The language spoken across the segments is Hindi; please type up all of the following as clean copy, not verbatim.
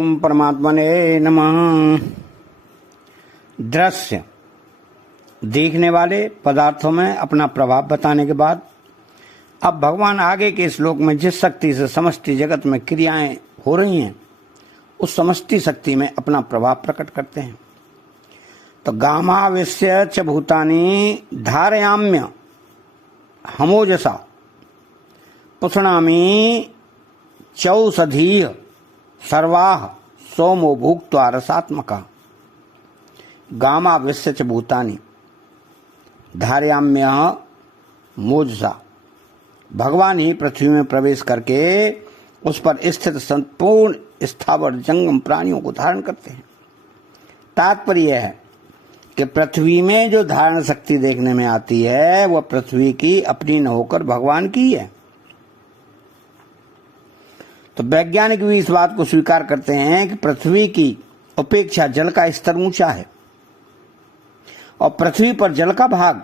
ओम परमात्मने नमः। दृश्य देखने वाले पदार्थों में अपना प्रभाव बताने के बाद अब भगवान आगे के श्लोक में जिस शक्ति से समष्टि जगत में क्रियाएं हो रही हैं उस समष्टि शक्ति में अपना प्रभाव प्रकट करते हैं। तो गामाविश्य च भूतानि धारयाम्य हमोजसा पुष्णामि चौषधीः सर्वाः सोमो भुक्त्वा रसात्मका। गामाविश्य च भूतानि धारयाम्य मोजसा। भगवान ही पृथ्वी में प्रवेश करके उस पर स्थित संपूर्ण स्थावर जंगम प्राणियों को धारण करते हैं। तात्पर्य है कि पृथ्वी में जो धारण शक्ति देखने में आती है वह पृथ्वी की अपनी न होकर भगवान की है। तो वैज्ञानिक भी इस बात को स्वीकार करते हैं कि पृथ्वी की अपेक्षा जल का स्तर ऊंचा है और पृथ्वी पर जल का भाग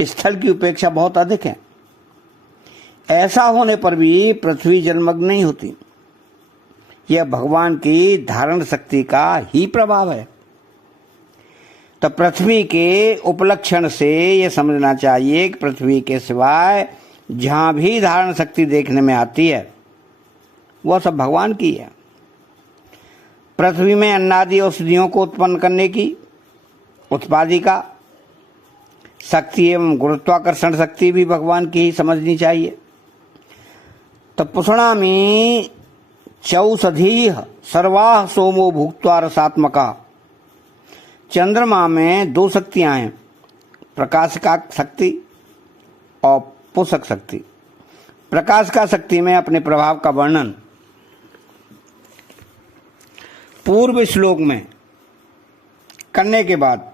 स्थल की अपेक्षा बहुत अधिक है। ऐसा होने पर भी पृथ्वी जलमग्न नहीं होती। यह भगवान की धारण शक्ति का ही प्रभाव है। तो पृथ्वी के उपलक्षण से यह समझना चाहिए कि पृथ्वी के सिवाय जहां भी धारण शक्ति देखने में आती है वह सब भगवान की है। पृथ्वी में अन्नादि औषधियों को उत्पन्न करने की उत्पादिका शक्ति एवं गुरुत्वाकर्षण शक्ति भी भगवान की ही समझनी चाहिए। तो पुष्णामि चौषधीः सर्वाः सोमो भुक्त्वा रसात्मका। चंद्रमा में दो शक्तियां हैं, प्रकाश का शक्ति और पोषक शक्ति। प्रकाश का शक्ति में अपने प्रभाव का वर्णन पूर्व श्लोक में करने के बाद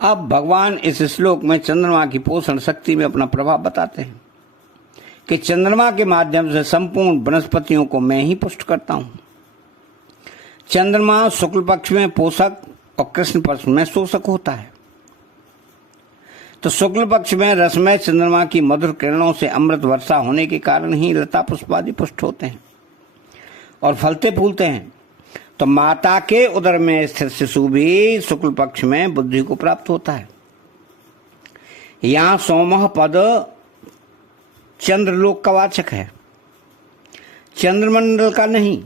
अब भगवान इस श्लोक में चंद्रमा की पोषण शक्ति में अपना प्रभाव बताते हैं कि चंद्रमा के माध्यम से संपूर्ण वनस्पतियों को मैं ही पुष्ट करता हूं। चंद्रमा शुक्ल पक्ष में पोषक और कृष्ण पक्ष में शोषक होता है। तो शुक्ल पक्ष में रसमय चंद्रमा की मधुर किरणों से अमृत वर्षा होने के कारण ही लता पुष्पादि पुष्ट होते हैं और फलते फूलते हैं। तो माता के उदर में स्थित शिशु भी शुक्ल पक्ष में बुद्धि को प्राप्त होता है। यहां सोमः पद चंद्रलोक का वाचक है, चंद्रमंडल का नहीं।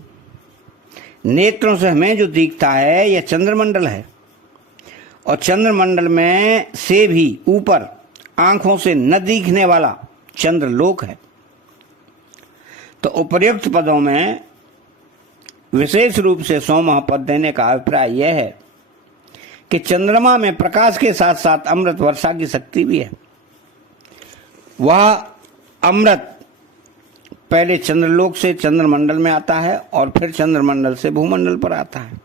नेत्रों से हमें जो दिखता है यह चंद्रमंडल है और चंद्रमंडल में से भी ऊपर आंखों से न दिखने वाला चंद्रलोक है। तो उपर्युक्त पदों में विशेष रूप से सोमः पद देने का अभिप्राय यह है कि चंद्रमा में प्रकाश के साथ साथ अमृत वर्षा की शक्ति भी है। वह अमृत पहले चंद्रलोक से चंद्रमंडल में आता है और फिर चंद्रमंडल से भूमंडल पर आता है।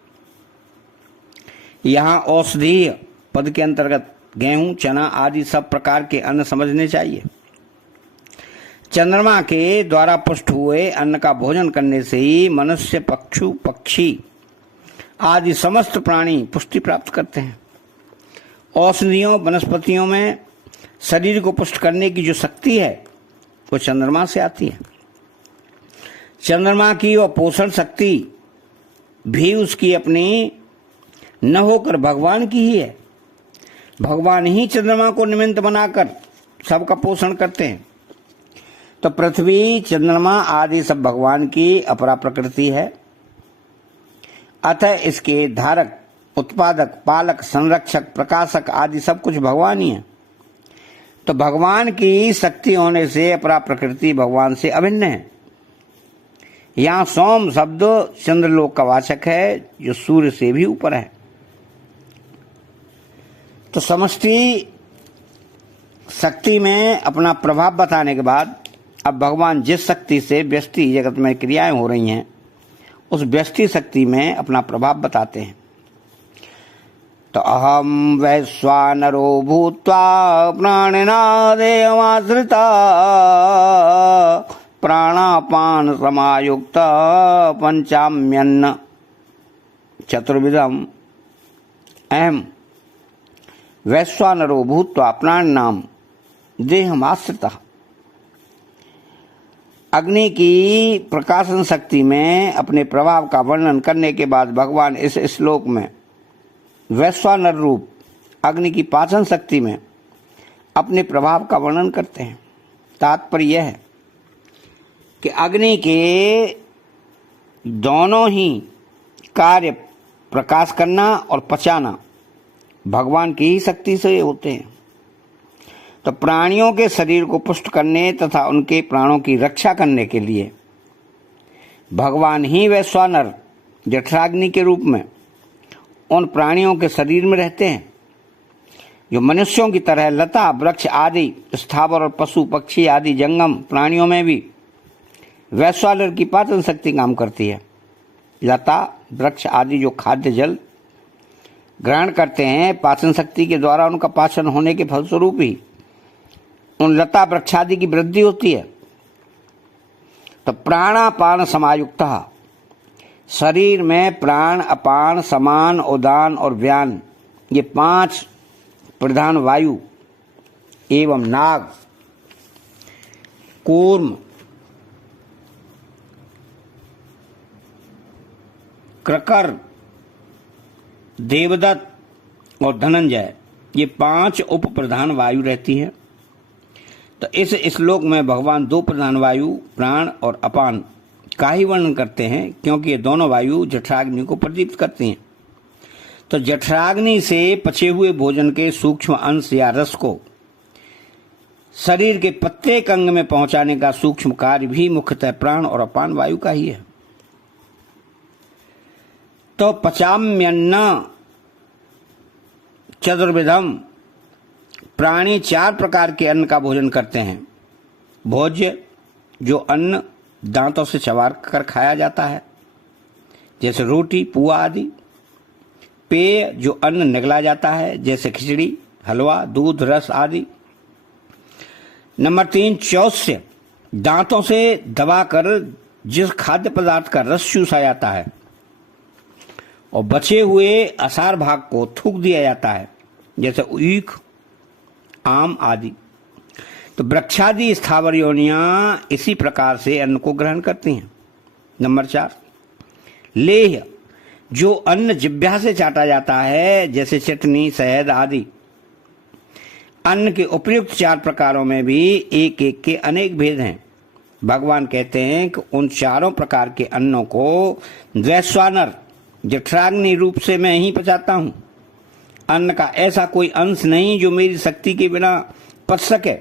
यहां औषधीय पद के अंतर्गत गेहूं, चना आदि सब प्रकार के अन्न समझने चाहिए। चंद्रमा के द्वारा पुष्ट हुए अन्न का भोजन करने से ही मनुष्य, पक्षु, पक्षी आदि समस्त प्राणी पुष्टि प्राप्त करते हैं। औषधियों, वनस्पतियों में शरीर को पुष्ट करने की जो शक्ति है वो चंद्रमा से आती है। चंद्रमा की वह पोषण शक्ति भी उसकी अपनी न होकर भगवान की ही है। भगवान ही चंद्रमा को निमित्त बनाकर सबका पोषण करते हैं। तो पृथ्वी, चंद्रमा आदि सब भगवान की अपरा प्रकृति है। अतः इसके धारक, उत्पादक, पालक, संरक्षक, प्रकाशक आदि सब कुछ भगवान ही है। तो भगवान की शक्ति होने से अपरा प्रकृति भगवान से अभिन्न है। यहां सोम शब्द चंद्रलोक का वाचक है जो सूर्य से भी ऊपर है। तो समष्टि शक्ति में अपना प्रभाव बताने के बाद अब भगवान जिस शक्ति से व्यष्टि जगत में क्रियाएं हो रही हैं उस व्यष्टि शक्ति में अपना प्रभाव बताते हैं। तो अहम वैश्वानरो भूत्वा प्राणिनादेयमाश्रिता प्राणापान समायुक्त पंचाम्यन्न चतुर्विधम अहम वैश्वानरो भूत्वा प्राणिनाम देहमाश्रिता। अग्नि की प्रकाशन शक्ति में अपने प्रभाव का वर्णन करने के बाद भगवान इस श्लोक में वैश्वानर रूप अग्नि की पाचन शक्ति में अपने प्रभाव का वर्णन करते हैं। तात्पर्य यह है कि अग्नि के दोनों ही कार्य प्रकाश करना और पचाना भगवान की ही शक्ति से होते हैं। तो प्राणियों के शरीर को पुष्ट करने तथा उनके प्राणों की रक्षा करने के लिए भगवान ही वैश्वानर जठराग्नि के रूप में उन प्राणियों के शरीर में रहते हैं जो मनुष्यों की तरह लता वृक्ष आदि स्थावर और पशु पक्षी आदि जंगम प्राणियों में भी वैश्वानर की पाचन शक्ति काम करती है। लता वृक्ष आदि जो खाद्य जल ग्रहण करते हैं, पाचन शक्ति के द्वारा उनका पाचन होने के फलस्वरूप ही उन लता वृक्ष आदि की वृद्धि होती है। तो प्राणापान समायुक्त शरीर में प्राण, अपान, समान, उदान और व्यान ये 5 प्रधान वायु एवं नाग, कूर्म, क्रकर, देवदत्त और धनंजय ये 5 उप प्रधान वायु रहती हैं। तो इस श्लोक में भगवान 2 प्रधान वायु प्राण और अपान का ही वर्णन करते हैं, क्योंकि ये दोनों वायु जठराग्नि को प्रदीप्त करती हैं। तो जठराग्नि से पचे हुए भोजन के सूक्ष्म अंश या रस को शरीर के प्रत्येक अंग में पहुंचाने का सूक्ष्म कार्य भी मुख्यतः प्राण और अपान वायु का ही है। तो पचाम्यन्न चतुर्विधम प्राणी 4 प्रकार के अन्न का भोजन करते हैं। भोज्य जो अन्न दांतों से चबा कर खाया जाता है, जैसे रोटी पुआ आदि। पेय जो अन्न निगला जाता है, जैसे खिचड़ी, हलवा, दूध, रस आदि। नंबर 3 चौस्य दांतों से दबाकर जिस खाद्य पदार्थ का रस चूसा जाता है और बचे हुए असार भाग को थूक दिया जाता है, जैसे ईख, आम आदि। तो वृक्षादि स्थावर योनियां इसी प्रकार से अन्न को ग्रहण करती हैं। नंबर 4 लेह्य जो अन्न जिह्वा से चाटा जाता है, जैसे चटनी, शहद आदि। अन्न के उपयुक्त 4 प्रकारों में भी एक एक के अनेक भेद हैं। भगवान कहते हैं कि उन 4 प्रकार के अन्नों को वैश्वानर जठराग्नि रूप से मैं ही पचाता हूं। अन्न का ऐसा कोई अंश नहीं जो मेरी शक्ति के बिना पच सके।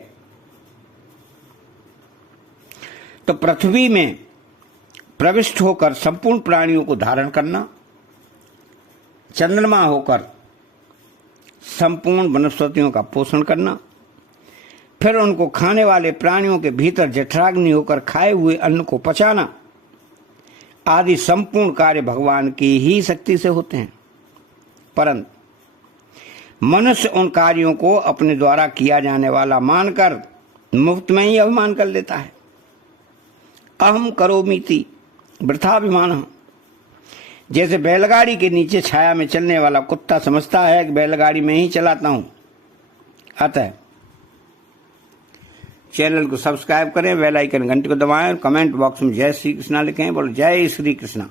तो पृथ्वी में प्रविष्ट होकर संपूर्ण प्राणियों को धारण करना, चंद्रमा होकर संपूर्ण वनस्पतियों का पोषण करना, फिर उनको खाने वाले प्राणियों के भीतर जठराग्नि होकर खाए हुए अन्न को पचाना आदि संपूर्ण कार्य भगवान की ही शक्ति से होते हैं। परंतु मनुष्य उन कार्यों को अपने द्वारा किया जाने वाला मानकर मुफ्त में ही अभिमान कर लेता है। अहम करोमीति वृथाभिमान। जैसे बैलगाड़ी के नीचे छाया में चलने वाला कुत्ता समझता है कि बैलगाड़ी में ही चलाता हूं। अतः चैनल को सब्सक्राइब करें, बेल आइकन घंटी को दबाएं और कमेंट बॉक्स में जय श्री कृष्णा लिखें। बोलो जय श्री कृष्णा।